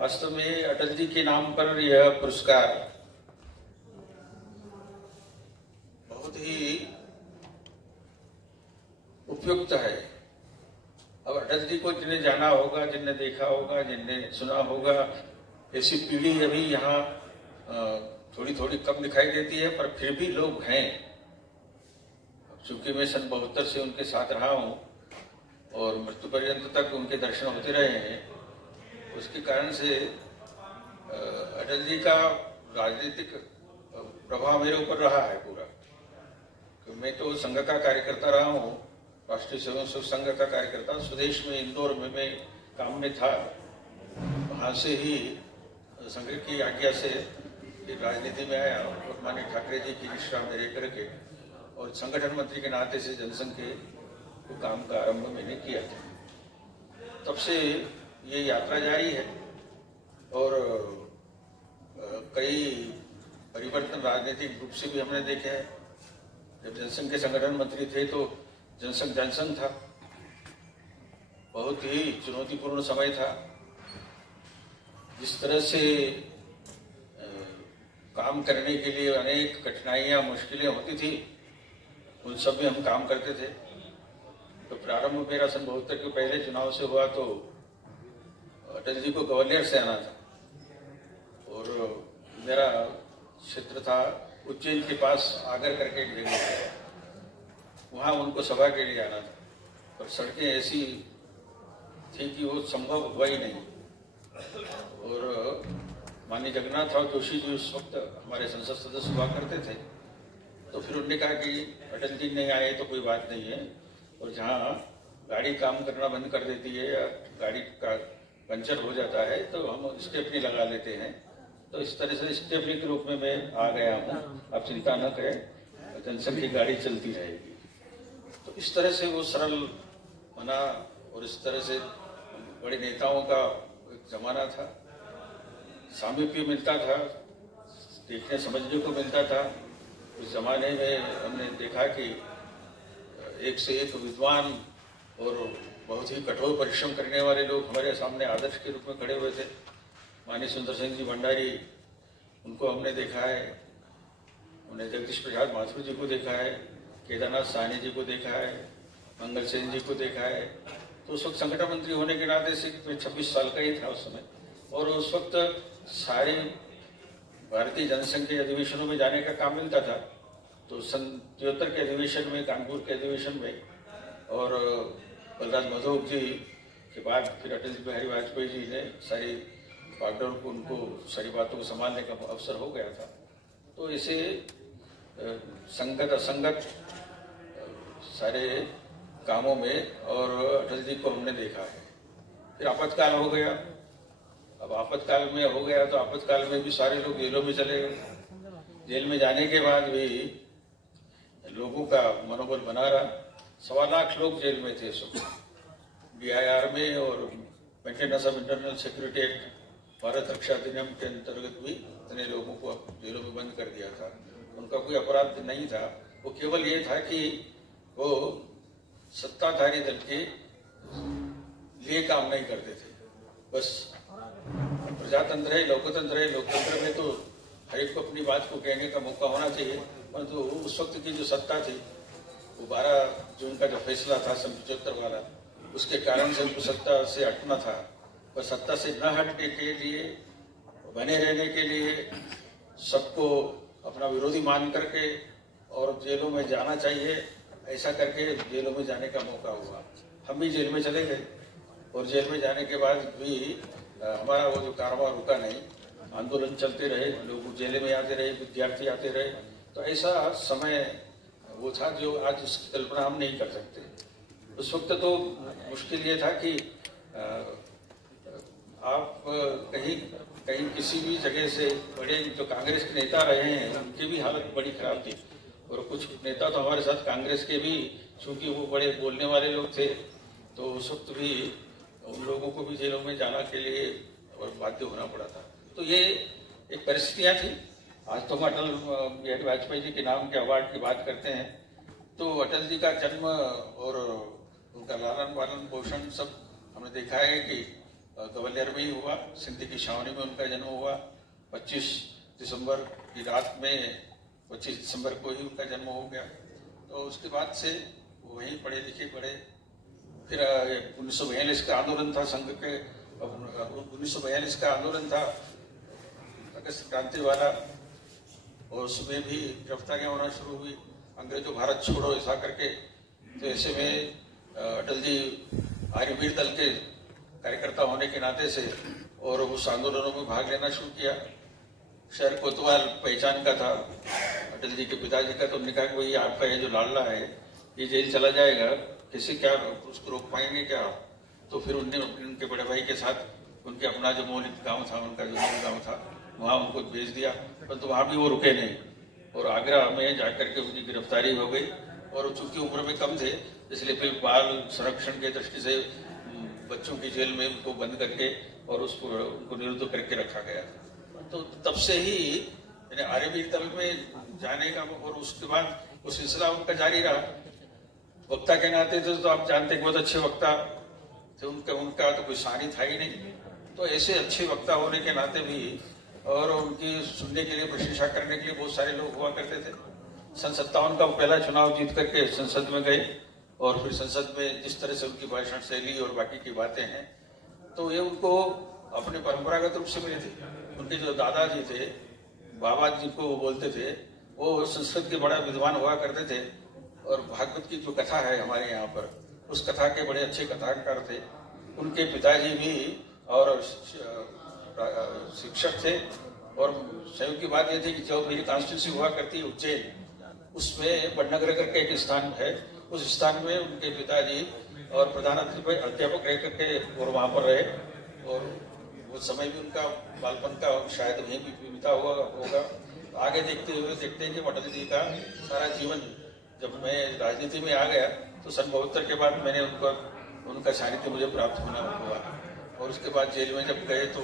वास्तव में अटल जी के नाम पर यह पुरस्कार बहुत ही उपयुक्त है। अब अटल जी को जिन्हें जाना होगा, जिन्हें देखा होगा, जिन्हें सुना होगा, ऐसी पीढ़ी अभी यहाँ थोड़ी थोड़ी कम दिखाई देती है, पर फिर भी लोग हैं। चूंकि मैं सन 72 से उनके साथ रहा हूँ और मृत्यु पर्यंत तक उनके दर्शन होते रहे हैं, उसके कारण से अटल जी का राजनीतिक प्रभाव मेरे ऊपर रहा है पूरा। मैं तो संघ का कार्यकर्ता रहा हूँ, राष्ट्रीय स्वयंसेवक संघ का कार्यकर्ता। स्वदेश में इंदौर में मैं काम में था, वहाँ से ही संघ की आज्ञा से राजनीति में आया और माननीय ठाकरे जी की निष्ठा में रह करके और संगठन मंत्री के नाते से जनसंघ के काम का आरंभ मैंने किया था। तब से ये यात्रा जारी है और कई परिवर्तन राजनीतिक रूप से भी हमने देखे हैं। जब जनसंघ के संगठन मंत्री थे तो जनसंघ था, बहुत ही चुनौतीपूर्ण समय था। जिस तरह से काम करने के लिए अनेक कठिनाइयां, मुश्किलें होती थी, उन सब में हम काम करते थे। तो प्रारंभ मेरा सन 72 के पहले चुनाव से हुआ तो अटल जी को ग्वालियर से आना था और मेरा क्षेत्र था उज्जैन के पास आगर करके एक जगह है, वहाँ उनको सभा के लिए आना था, पर सड़कें ऐसी थी कि वो संभव हुआ ही नहीं। और माननीय जगन्नाथ राव जोशी जी उस वक्त हमारे संसद सदस्य हुआ करते थे, तो फिर उन्होंने कहा कि अटल जी नहीं आए तो कोई बात नहीं है, और जहाँ गाड़ी काम करना बंद कर देती है या गाड़ी का पंचर हो जाता है तो हम स्टेपनी लगा लेते हैं। तो इस तरह से स्टेपनी के रूप में मैं आ गया हूँ, आप चिंता न करें, जनसंघ की गाड़ी चलती रहेगी। तो इस तरह से वो सरल बना और इस तरह से बड़े नेताओं का एक जमाना था, सामीप्य मिलता था, देखने समझने को मिलता था। उस जमाने में हमने देखा कि एक से एक विद्वान और बहुत ही कठोर परिश्रम करने वाले लोग हमारे सामने आदर्श के रूप में खड़े हुए थे। माननीय सुंदर सिंह जी भंडारी, उनको हमने देखा है, उन्हें जगदीश प्रसाद माथुर जी को देखा है, केदारनाथ साहनी जी को देखा है, मंगल सेन जी को देखा है। तो उस वक्त संगठन मंत्री होने के नाते से मैं 26 साल का ही था उस समय, और उस वक्त सारे भारतीय जनसंघ के अधिवेशनों में जाने का काम मिलता था। तो सन 73 के अधिवेशन में, कानपुर के अधिवेशन में, और बलराज मधोक जी के बाद फिर अटल बिहारी वाजपेयी जी ने सारी बागडोर को, उनको सारी बातों को संभालने का अवसर हो गया था। तो इसे संगत असंगत सारे कामों में और अटल जी को हमने देखा है। फिर आपातकाल हो गया। अब आपातकाल में हो गया तो आपातकाल में भी सारे लोग जेलों में चले गए। जेल में जाने के बाद भी लोगों का मनोबल बना रहा। 1.25 लाख लोग जेल में थे सब, BIR में, और maintenance of internal security act, Bharat रक्षा अधिनियम के अंतर्गत भी इतने लोगों को जेलों में बंद कर दिया था। उनका कोई अपराध नहीं था, वो केवल ये था कि वो सत्ताधारी दल के लिए काम नहीं करते थे। बस प्रजातंत्र है, लोकतंत्र है, लोकतंत्र में तो हर एक को अपनी बात को कहने का मौका होना चाहिए, परंतु उस वक्त की जो सत्ता थी वो 12 जून का जो फैसला था सन 75 वाला, उसके कारण से उनको सत्ता से हटना था। पर सत्ता से न हटने के लिए, बने रहने के लिए सबको अपना विरोधी मान करके और जेलों में जाना चाहिए, ऐसा करके जेलों में जाने का मौका हुआ। हम भी जेल में चले गए और जेल में जाने के बाद भी हमारा वो जो कारवां रुका नहीं, आंदोलन चलते रहे, लोग जेल में आते रहे, विद्यार्थी आते रहे। तो ऐसा समय वो था जो आज उसकी कल्पना हम नहीं कर सकते। उस वक्त तो मुश्किल ये था कि आप कहीं किसी भी जगह से, बड़े जो कांग्रेस के नेता रहे हैं उनकी भी हालत बड़ी खराब थी, और कुछ नेता तो हमारे साथ कांग्रेस के भी, चूंकि वो बड़े बोलने वाले लोग थे, तो उस वक्त भी उन लोगों को भी जेलों में जाना के लिए और बाध्य होना पड़ा था। तो ये एक परिस्थितियां थी। आज तो हम अटल बिहारी वाजपेयी जी के नाम के अवार्ड की बात करते हैं, तो अटल जी का जन्म और उनका लालन पालन पोषण सब हमने देखा है कि ग्वालियर में ही हुआ। सिंधी की छावनी में उनका जन्म हुआ। 25 दिसंबर की रात में 25 दिसंबर को ही उनका जन्म हो गया। तो उसके बाद से वहीं पढ़े लिखे पढ़े। फिर 1942 का आंदोलन था संघ के, 1942 का आंदोलन था अगस्त क्रांति वाला, और उसमें भी गिरफ्तारियां होना शुरू हुई, अंग्रेजों भारत छोड़ो ऐसा करके। तो ऐसे में अटल जी आर्यवीर दल के कार्यकर्ता होने के नाते से और उस आंदोलनों में भाग लेना शुरू किया। शहर कोतवाल पहचान का था अटल जी के पिताजी का, तो उन्होंने कहा कि भाई आपका ये जो लाडला है ये जेल चला जाएगा, किसी क्या उसको रोक पाएंगे क्या? तो फिर उनने उनके बड़े भाई के साथ उनके अपना जो मौलिक गांव था, उनका जो मूल गांव था, वहां उनको भेज दिया। परंतु वहां भी वो रुके नहीं और आगरा में जाकर के उनकी गिरफ्तारी हो गई। और चूंकि उम्र में कम थे इसलिए फिर बाल संरक्षण की दृष्टि से बच्चों की जेल में उनको बंद करके और उनको निरुद्ध करके रखा गया। तो तब से ही आर्यवीर दल में जाने का और उसके बाद वो सिलसिला उनका जारी रहा। वक्ता के नाते तो आप जानते हैं बहुत अच्छे वक्ता थे, उनका तो कोई सानी था ही नहीं। तो ऐसे अच्छे वक्ता होने के नाते भी और उनकी सुनने के लिए प्रशंसा करने के लिए बहुत सारे लोग हुआ करते थे। सन 57 का पहला चुनाव जीत करके संसद में गए और फिर संसद में जिस तरह से उनकी भाषण शैली और बाकी की बातें हैं, तो ये उनको अपने परंपरागत रूप से मिली थी। उनके जो दादाजी थे, बाबा जी को वो बोलते थे, वो संस्कृत के बड़ा विद्वान हुआ करते थे और भागवत की जो कथा है हमारे यहाँ पर, उस कथा के बड़े अच्छे कथाकार थे। उनके पिताजी भी और शिक्षक थे। और संयोग की बात यह थी कि जो मेरी कॉन्स्टिट्यूंसी हुआ करती उज्जैन, उसमें बड़नगर करके एक स्थान है, उस स्थान में उनके पिताजी और प्रधान अध्यापक रह करके और वहां पर रहे। और वो समय भी उनका बालपन का शायद वहीं भी बीता हुआ होगा। आगे देखते हुए देखते हैं कि अटल जी का सारा जीवन, जब मैं राजनीति में आ गया तो सन 72 के बाद मैंने उनका सानिध्य मुझे प्राप्त होना हुआ। और उसके बाद जेल में जब गए तो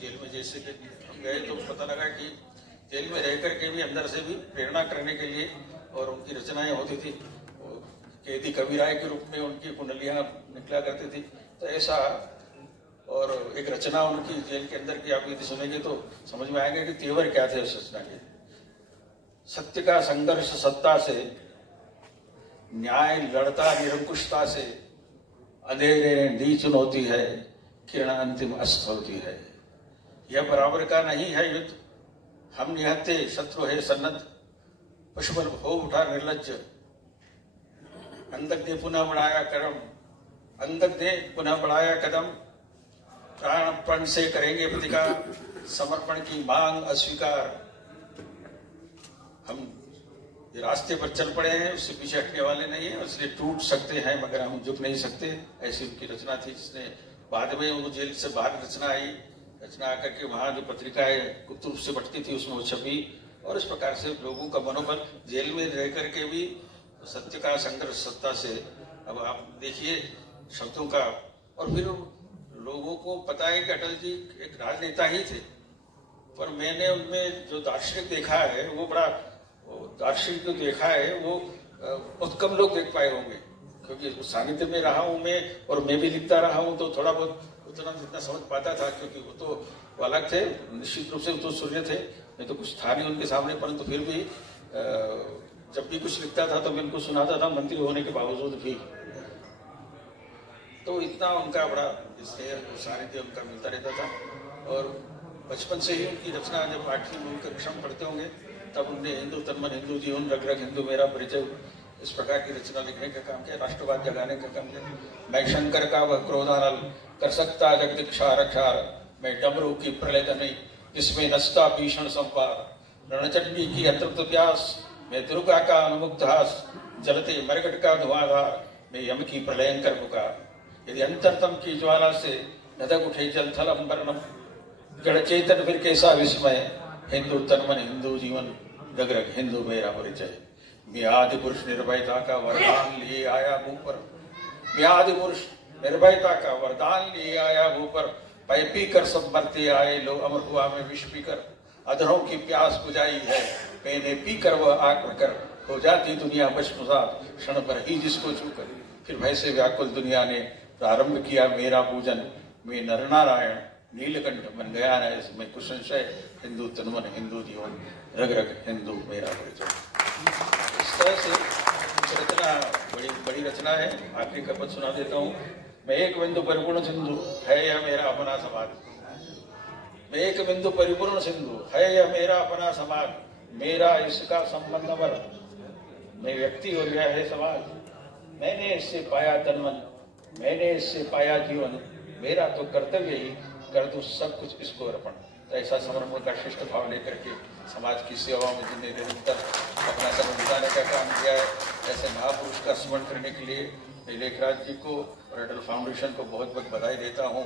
जेल में जैसे कि हम गए तो पता लगा कि जेल में रह करके भी अंदर से भी प्रेरणा करने के लिए और उनकी रचनाएं होती थी। कैदी कबीराय के रूप में उनकी कुंडलियां निकला करती थी। तो ऐसा और एक रचना उनकी जेल के अंदर की आप यदि सुनेंगे तो समझ में आएगा कि तेवर क्या थे उस रचना के। सत्य का संघर्ष सत्ता से, न्याय लड़ता निरंकुशता से, अंधेरे ने दी चुनौती है, किरण अंतिम अस्त होती है। यह बराबर का नहीं है युद्ध, हम निहत्ते शत्रु है सन्नद्ध, पशुबल हो उठा निर्लज्ज। अंगद ने पुनः बढ़ाया कदम, अंगद ने पुनः बढ़ाया कदम, प्राणपण से करेंगे प्रतिकार, समर्पण की मांग अस्वीकार। हम ये रास्ते पर चल पड़े हैं, उससे पीछे हटने वाले नहीं है, इसलिए टूट सकते हैं मगर हम झुक नहीं सकते। ऐसी उनकी रचना थी, जिसने बाद में वो जेल से बाहर रचना आई। रचना आकर के वहां जो पत्रिकाएं गुप्त रूप से बटती थी उसमें वो छपी। और इस प्रकार से लोगों का मनोबल, जेल में रह करके भी सत्य का संघर्ष सत्ता से, अब आप देखिए शब्दों का। और फिर लोगों को पता है कि अटल जी एक राजनेता ही थे, पर मैंने उनमें जो दार्शनिक देखा है, वो बड़ा दार्शनिक जो देखा है वो बहुत कम लोग देख पाए होंगे, क्योंकि सानिध्य में रहा हूं मैं और मैं भी लिखता रहा हूं, तो थोड़ा बहुत उतना जितना समझ पाता था, क्योंकि वो तो अलग थे, निश्चित रूप से वो तो सूर्य थे, मैं तो कुछ था नहीं उनके सामने। परंतु फिर भी जब भी कुछ लिखता था तो मैं उनको सुनाता था, मंत्री होने के बावजूद भी। तो इतना उनका बड़ा स्नेह सानिध्य उनका मिलता रहता था। और बचपन से ही उनकी रचना, जब 8वीं में उनका कक्षा पढ़ते होंगे तब उनने हिंदू तन्मन हिंदू जीवन रग रग हिंदू मेरा परिचय, इस प्रकार की रचना लिखने का काम किया, राष्ट्रवाद जगाने का काम किया। मैं शंकर का वह क्रोधानल कर सकता जगदीक्षा रक्षार, मैं डमरू की प्रलय धनी जिसमें नचता भीषण संपार, रणचंडी की अतृप्त प्यास, मैं दुर्गा का अनुमुक्त हास, जलते मरकट का धुआंधार, मैं यम की प्रलयंकर पुकार। यदि अंतरतम की ज्वाला से नदक उठे जल थल अंबरनम, जड़ चेतन फिर कैसा विस्मय, हिंदू तन्मन हिंदू जीवन रग रग हिंदू मेरा परिचय। मैं आदि पुरुष निर्भयता का वरदान लिए आया मुंह पर, मैं आदि पुरुष निर्भयता का वरदान लिए आया मुंह पर, पै पी कर सब मरते आए लोग, अमर हुआ मैं विष पीकर, अधरों की प्यास बुझाई है मैंने पी कर वह आग कर, हो जाती दुनिया बशमुसात क्षण पर ही जिसको छूकर। फिर भय से व्याकुल दुनिया ने प्रारंभ किया मेरा पूजन, मैं नरनारायण नीलकंठ बन गया है, इसमें कुछ संशय। हिंदू तनमन हिंदू जीवन, रग रग हिंदू मेरा परिचय। इस तरह से रचना बड़ी रचना है। आखिरी का पद सुना देता हूँ। मैं एक बिंदु परिपूर्ण सिंधु, है यह मेरा अपना समाज। मैं एक बिंदु परिपूर्ण सिंधु, है यह मेरा अपना समाज। मेरा इसका संबंध अमर, मैं व्यक्ति और यह है समाज। मैंने इससे पाया तनमन, मैंने इससे पाया जीवन। मेरा तो कर्तव्य ही कर दूं सब कुछ इसको अर्पण। तो ऐसा समर्पण का शिष्ट भाव लेकर के समाज की सेवा में जिन्हें निरंतर अपना समय बिताने का काम किया है, ऐसे महापुरुष का स्मरण करने के लिए मैं लेखराज जी को और अटल फाउंडेशन को बहुत बहुत बधाई देता हूँ।